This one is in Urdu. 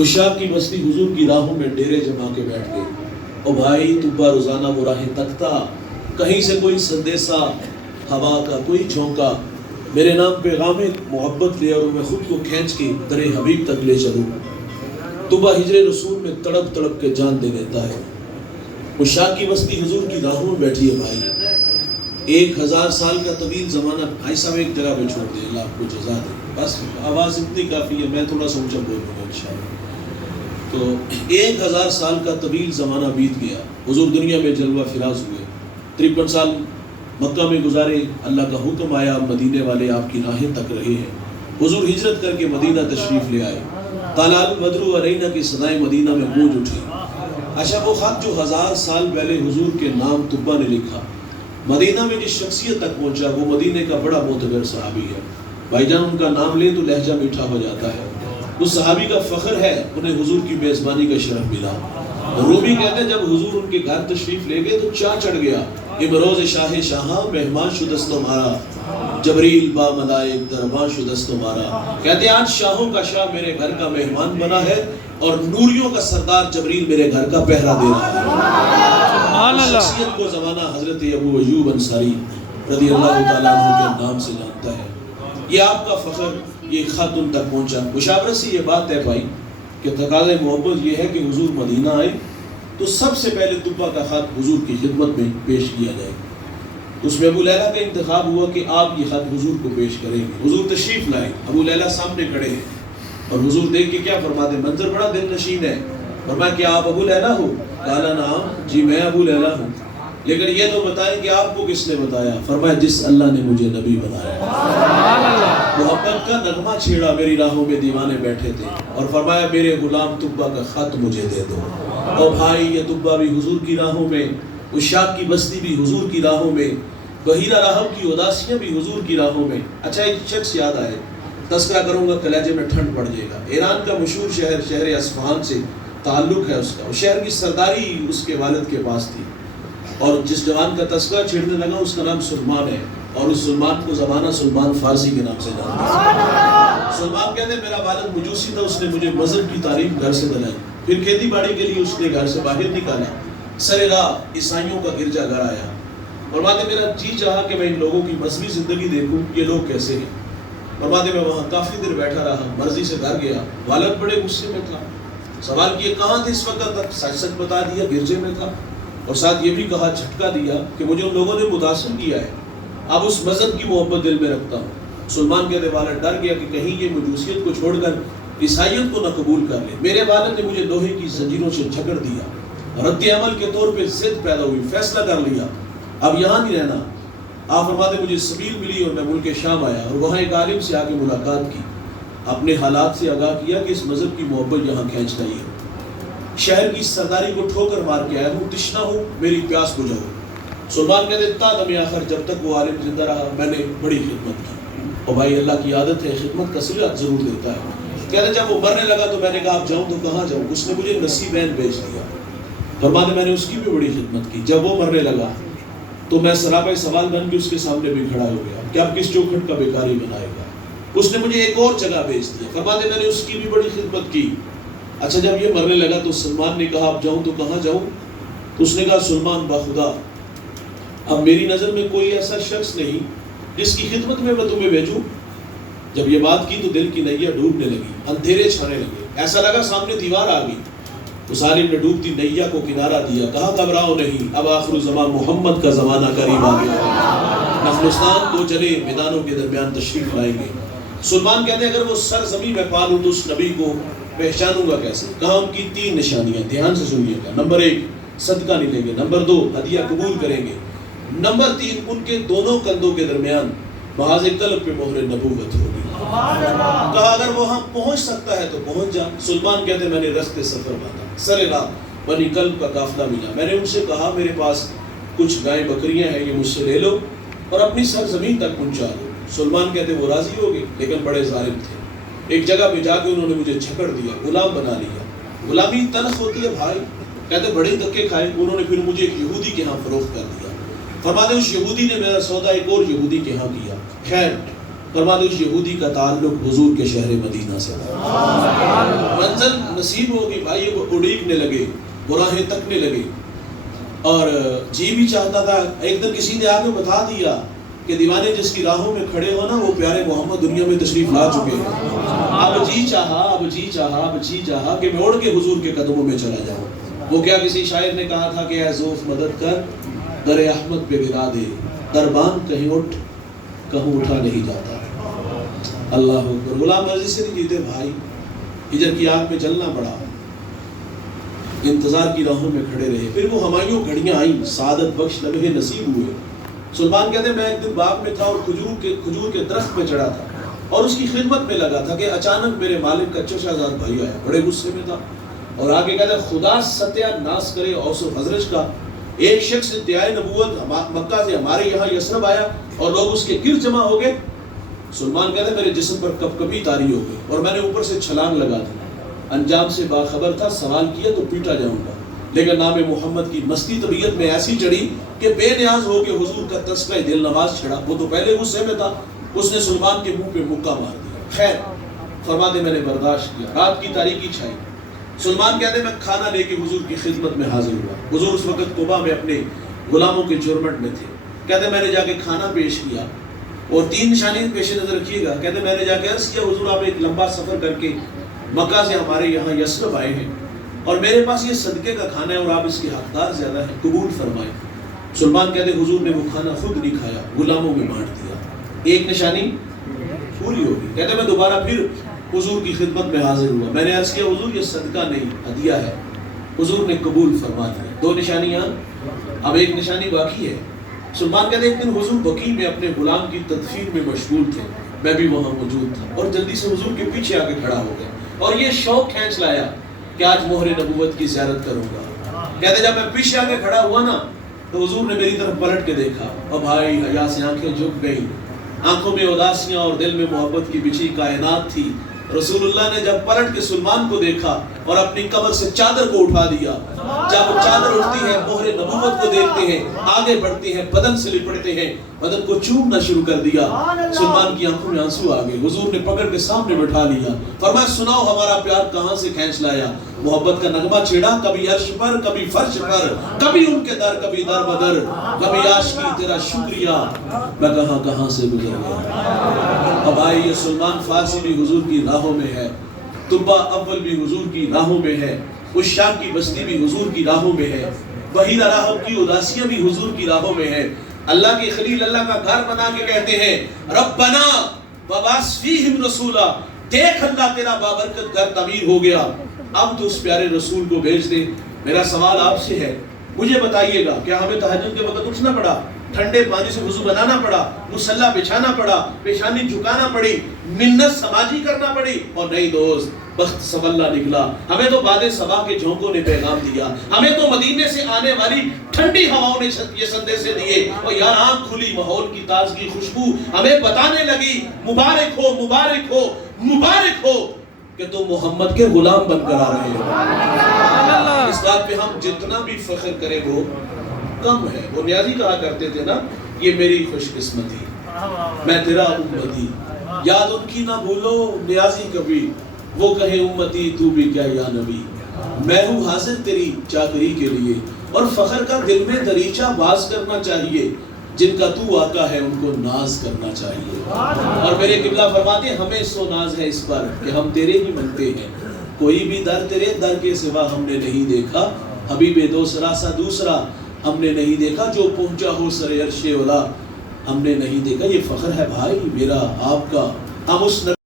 عشاق کی بستی حضور کی راہوں میں ڈیرے جما کے بیٹھ گئے. او بھائی طبہ روزانہ وہ راہیں تکتا، کہیں سے کوئی سندیسہ ہوا کا کوئی جھونکا، میرے نام پیغام محبت لے اور میں خود کو کھینچ کے در حبیب تک لے چلوں. طبہ ہجر رسول میں تڑپ تڑپ کے جان دے دیتا ہے. عشاق کی بستی حضور کی راہوں میں بیٹھی ہے بھائی. 1000 سال کا طویل زمانہ. بھائی صاحب ایک جگہ پہ چھوڑ دیں، اللہ آپ کو جزا دے. بس آواز اتنی کافی ہے، میں تھوڑا سا اونچا بول رہا ہوں انشاءاللہ. تو 1000 سال کا طویل زمانہ بیت گیا. حضور دنیا میں جلوہ فراز ہوئے. 53 سال مکہ میں گزارے. اللہ کا حکم آیا، مدینے والے آپ کی راہیں تک رہے ہیں. حضور ہجرت کر کے مدینہ تشریف لے آئے. طلال بدر علینا کی صدائیں مدینہ میں گونج اٹھی. اچھا وہ خط جو 1000 سال پہلے حضور کے نام طبہ نے لکھا، مدینہ میں جس شخصیت تک پہنچا وہ مدینہ کا بڑا معتبر صحابی ہے. بھائی جان ان کا نام لے تو لہجہ میٹھا ہو جاتا ہے. اس صحابی کا فخر ہے انہیں حضور کی میزبانی کا شرف ملا. رومی کہتے ہیں جب حضور ان کے گھر تشریف لے گئے تو چاہ چڑھ گیا. امروز شاہ شاہاں مہمان شدست ہمارا، جبریل با ملائک دربان شدست ہمارا. کہتے ہیں آج شاہوں کا شاہ میرے گھر کا مہمان بنا ہے اور نوریوں کا سردار جبریل میرے گھر کا پہرا دے رہا ہے. شخصیت کو زمانہ حضرت ابو ایوب انصاری رضی اللہ تعالیٰ عنہ کے نام سے جانتا ہے. یہ آپ کا فخر، یہ خط ان تک پہنچا. مشاورت سے یہ بات ہے بھائی کہ تقاضۂ محبت یہ ہے کہ حضور مدینہ آئے تو سب سے پہلے طبہ کا خط حضور کی خدمت میں پیش کیا جائے. اس میں ابو لیلہ کا انتخاب ہوا کہ آپ یہ خط حضور کو پیش کریں گے. حضور تشریف لائے، ابو لیلہ سامنے کھڑے ہیں اور حضور دیکھ کے کیا فرماتے ہیں؟ منظر بڑا دل نشین ہے. فرمایا کہ آپ ابو لیلہ ہو؟ قال نعم، جی میں ابو لیلہ ہوں. لیکن یہ تو بتائیں کہ آپ کو کس نے بتایا؟ فرمایا جس اللہ نے مجھے نبی بنایا. محبت کا نغمہ چھیڑا، میری راہوں میں دیوانے بیٹھے تھے اور فرمایا میرے غلام طبہ کا خط مجھے دے دو. اور بھائی یہ طبہ بھی حضور کی راہوں میں، عشاق کی بستی بھی حضور کی راہوں میں، بحیرہ راہب کی اداسیاں بھی حضور کی راہوں میں. اچھا ایک شخص یاد آئے، تذکرہ کروں گا کلیجے میں ٹھنڈ پڑ جائے گا. ایران کا مشہور شہر، شہر اصفہان سے تعلق ہے اس کا. اس شہر کی سرداری اس کے والد کے پاس تھی اور جس جوان کا تذکرہ چھیڑنے لگا اس کا نام سلمان ہے اور اس سلمان کو زمانہ سلمان فارسی کے نام سے جانتا ہے. سلمان کہتے ہیں میرا والد مجوسی تھا، اس نے مجھے مذہب کی تعلیم گھر سے دلائی، پھر کھیتی باڑی کے لیے اس نے گھر سے باہر نکالا. سر راہ عیسائیوں کا گرجا گھر آیا اور بعد میرا جی چاہا کہ میں ان لوگوں کی مذہبی زندگی دیکھوں یہ لوگ کیسے ہیں. اور بعد میں وہاں کافی دیر بیٹھا رہا، مرضی سے گھر گیا. والد بڑے غصے میں تھا، سوال کیا کہاں تھے اس وقت تک؟ سچ سچ بتا دیا گرجے میں تھا اور ساتھ یہ بھی کہا، جھٹکا دیا کہ مجھے ان لوگوں نے متاثر کیا ہے، اب اس مذہب کی محبت دل میں رکھتا ہوں. سلمان کے والد ڈر گیا کہ کہیں یہ مجوسیت کو چھوڑ کر عیسائیت کو نہ قبول کر لے. میرے والد نے مجھے لوہے کی زنجیروں سے جھکڑ دیا، رد عمل کے طور پہ ضد پیدا ہوئی، فیصلہ کر لیا اب یہاں نہیں رہنا. آپ فرماتے مجھے سبیل ملی اور میں ملک شام آیا اور وہاں ایک عالم سے آ کے ملاقات کی، اپنے حالات سے آگاہ کیا کہ اس مذہب کی محبت یہاں کھینچ رہی ہے. شہر کی سرداری کو ٹھوکر مار کے آیا ہوں، تشنا ہوں، میری پیاس بجھاؤ. سلمان کہتے تا دم آخر جب تک وہ عالم زندہ رہا میں نے بڑی خدمت کی. اور بھائی اللہ کی عادت ہے، خدمت کا صلہ ضرور دیتا ہے. کہتے جب وہ مرنے لگا تو میں نے کہا آپ جاؤں تو کہاں جاؤں؟ اس نے مجھے نصیبین بھیج دیا. فرماتے میں نے اس کی بھی بڑی خدمت کی. جب وہ مرنے لگا تو میں سراپے سوال بن کے اس کے سامنے بھی کھڑا ہو گیا کہ اب کس چوکھٹ کا بیکاری بنائے گا. اس نے مجھے ایک اور جگہ بھیج دیا. فرماتے میں نے اس کی بھی بڑی خدمت کی. اچھا جب یہ مرنے لگا تو سلمان نے کہا اب جاؤں تو کہاں جاؤں؟ تو اس نے کہا سلمان بخدا اب میری نظر میں کوئی ایسا شخص نہیں جس کی خدمت میں تمہیں بھیجوں. جب یہ بات کی تو دل کی نیا ڈوبنے لگی، اندھیرے چھانے لگے، ایسا لگا سامنے دیوار آ گئی. اس عالم نے ڈوبتی نیا کو کنارہ دیا، کہا گھبراؤ نہیں، اب آخر زمان محمد کا زمانہ قریب آ گیا، افغانستان کو چلے میدانوں کے درمیان تشریف لائیں گے. سلمان کہتے ہیں اگر وہ سر زمین میں پالوں تو اس نبی کو پہچانوں گا کیسے؟ کہا ان کی 3 نشانیاں، دھیان سے سنیے گا. نمبر 1 صدقہ نہیں لیں گے، نمبر 2 ہدیہ قبول کریں گے، نمبر 3 ان کے دونوں کندھوں کے درمیان محاذ قلب پہ مہر نبوت ہوگی. کہا اگر وہاں پہنچ سکتا ہے تو پہنچ جا. سلمان کہتے ہیں میں نے رستے سفر باندھا، سر راہ بنی کلب کا قافلہ ملا. میں نے ان سے کہا میرے پاس کچھ گائے بکریاں ہیں، یہ مجھ سے لے لو اور اپنی سرزمین تک پہنچا دو. سلمان کہتے وہ راضی ہو گئے لیکن بڑے ظالم تھے. ایک جگہ پہ جا کے انہوں نے مجھے جھکڑ دیا، غلام بنا لیا. غلامی تلخ ہوتی ہے بھائی، کہتے بڑے دھکے کھائے. انہوں نے پھر مجھے ایک یہودی کے ہاں فروخت کر دیا. فرماتے اس یہودی نے میرا سودا ایک اور یہودی کے ہاں کیا. خیر فرماتے اس یہودی کا تعلق حضور کے شہر مدینہ سے تھا۔ منزل نصیب ہوگی بھائی، وہ اڑیکنے لگے، وہ راہیں تکنے لگے، اور جی بھی چاہتا تھا۔ ایک دن کسی نے آ کے بتا دیا کہ دیوانے جس کی راہوں میں کھڑے ہو نا وہ پیارے محمد دنیا میں تشریف لا چکے ہیں۔ اب جی چاہا کہ میں اڑ کے حضور کے قدموں میں چلا جاؤں۔ وہ کیا کسی شاعر نے کہا تھا کہ اے زوف مدد کر، در احمد پہ گرا دے، دربان کہیں اٹھ کہوں اٹھا نہیں جاتا۔ اللہ اکبر۔ غلام مرضی سے نہیں جیتے بھائی، ہجر کی آگ میں جلنا پڑا، انتظار کی راہوں میں کھڑے رہے۔ پھر وہ ہمایوں گھڑیاں آئیں، سعادت بخش لمحے نصیب ہوئے۔ سلمان کہتے ہیں میں ایک دن باغ میں تھا اور کھجور کے درخت پہ چڑھا تھا اور اس کی خدمت میں لگا تھا کہ اچانک میرے مالک کا چچا زاد بھائی آیا، بڑے غصے میں تھا، اور آگے کہتے ہیں خدا ستیہ ناس کرے اوس و خزرج کا، ایک شخص ادعائے نبوت مکہ سے ہمارے یہاں یثرب آیا اور لوگ اس کے گرد جمع ہو گئے۔ سلمان کہتے ہیں میرے جسم پر کپکپی طاری ہو گئی اور میں نے اوپر سے چھلانگ لگا دی۔ انجام سے باخبر تھا، سوال کیا تو پیٹا جاؤں گا، لیکن نام محمد کی مستی طبیعت میں ایسی چڑھی کہ بے نیاز ہو کے حضور کا تذکرہ دل نواز چھڑا۔ وہ تو پہلے غصے میں تھا، اس نے سلمان کے منہ پہ مکہ مار دیا۔ خیر فرماتے میں نے برداشت کیا، رات کی تاریکی چھائی۔ سلمان کہتے ہیں میں کھانا لے کے حضور کی خدمت میں حاضر ہوا۔ حضور اس وقت قبا میں اپنے غلاموں کے جرمٹ میں تھے۔ کہتے ہیں میں نے جا کے کھانا پیش کیا اور 3 نشانی پیش نظر رکھیے گا۔ کہتے ہیں میں نے جا کے عرض کیا حضور آپ ایک لمبا سفر کر کے مکہ سے ہمارے یہاں یثرب آئے ہیں اور میرے پاس یہ صدقے کا کھانا ہے اور آپ اس کے حقدار زیادہ ہیں، قبول فرمائیں۔ سلمان کہتے ہیں حضور نے وہ کھانا خود نہیں کھایا، غلاموں میں بانٹ دیا۔ ایک نشانی پوری ہوگی۔ کہتے ہیں میں دوبارہ پھر حضور کی خدمت میں حاضر ہوا۔ میں نے عرض کیا حضور یہ صدقہ نہیں ہدیہ ہے، حضور نے قبول فرما دیا۔ 2 نشانیاں، اب ایک نشانی باقی ہے۔ سلمان کہتے ہیں ایک دن حضور بقیع میں اپنے غلام کی تدفین میں مشغول تھے، میں بھی وہاں موجود تھا اور جلدی سے حضور کے پیچھے آ کے کھڑا ہو گیا اور یہ شوق کھینچ لایا کہ آج مہر نبوت کی زیارت کروں گا۔ کہتے ہیں جب میں پیچھے آ کے کھڑا ہوا نا تو حضور نے میری طرف پلٹ کے دیکھا اور بھائی حیا سے آنکھیں جھک گئیں، آنکھوں میں اداسیاں اور دل میں محبت کی بچھی کائنات تھی۔ رسول اللہ نے جب پلٹ کے سلمان کو دیکھا اور اپنی کمر سے چادر کو اٹھا دیا، جب چادر اٹھتی ہے مہر نبوت کو دیکھتے ہیں، آگے بڑھتے ہیں، بدن سے لپٹتے ہیں، بدن کو چومنا شروع کر دیا۔ سلمان کی آنکھوں میں آنسو آ گئے، حضور نے پکڑ کے سامنے بٹھا لیا، فرمایا سناؤ ہمارا پیار کہاں سے کھینچ لایا۔ محبت کا نغمہ چھیڑا، کبھی عرش پر کبھی فرش پر، کبھی ان کے در کبھی در بدر، کبھی عاشقی تیرا شکریہ میں کہاں کہاں سے گزر گیا۔ اب آئے یہ سلمان فارسی بھی حضور کی راہوں میں ہے، طبہ اول بھی حضور کی راہوں میں ہے، اس شام کی بستی بھی حضور کی راہوں میں ہے، بحیرہ راہب کی اداسیاں بھی حضور کی راہوں میں ہے۔ اللہ کے خلیل اللہ کا گھر بنا کے کہتے ہیں ربنا وبعث فیہم رسولا، دیکھ اللہ تیرا بابرکت گھر تعمیر ہو گیا، اب تو اس پیارے رسول کو بھیج دے۔ میرا سوال آپ سے ہے، مجھے بتائیے گا کیا ہمیں تہجد کے وقت اٹھنا پڑا، ٹھنڈے پانی سے وضو بنانا پڑا، مصلی بچھانا پڑا، پیشانی جھکانا پڑی، منت سماجی کرنا پڑی؟ اور نہیں دوست، بخت سنبھلا نکلا۔ ہمیں تو باد صبا کے جھونکوں نے پیغام دیا، ہمیں تو مدینے سے آنے والی ٹھنڈی ہواؤں نے یہ سندیسے دیے، اور یار آنکھ کھلی ماحول کی تازگی خوشبو ہمیں بتانے لگی مبارک ہو مبارک ہو مبارک ہو کہ تم محمد کے غلام بن کر آ رہے ہو۔ اس بات پہ ہم جتنا بھی فخر کریں وہ کم ہے۔ وہ نیازی کہا کرتے تھے نا، یہ میری خوش قسمتی، میں تیرا امتی، یاد ان کی نہ بھولو نیازی کبھی، وہ کہے امتی تو بھی کیا یا نبی، میں ہوں حاضر تیری چاکری کے لیے۔ اور فخر کا دل میں دریچہ باز کرنا چاہیے، جن کا تو آقا ہے ان کو ناز کرنا چاہیے۔ اور میرے قبلہ فرماتے ہیں ہمیں سو ناز ہے اس پر کہ ہم تیرے ہی منتے ہیں، کوئی بھی در تیرے در کے سوا ہم نے نہیں دیکھا، حبیب دوسرا سا دوسرا ہم نے نہیں دیکھا، جو پہنچا ہو سر عرش اولا ہم نے نہیں دیکھا۔ یہ فخر ہے بھائی میرا آپ کا، ہم اس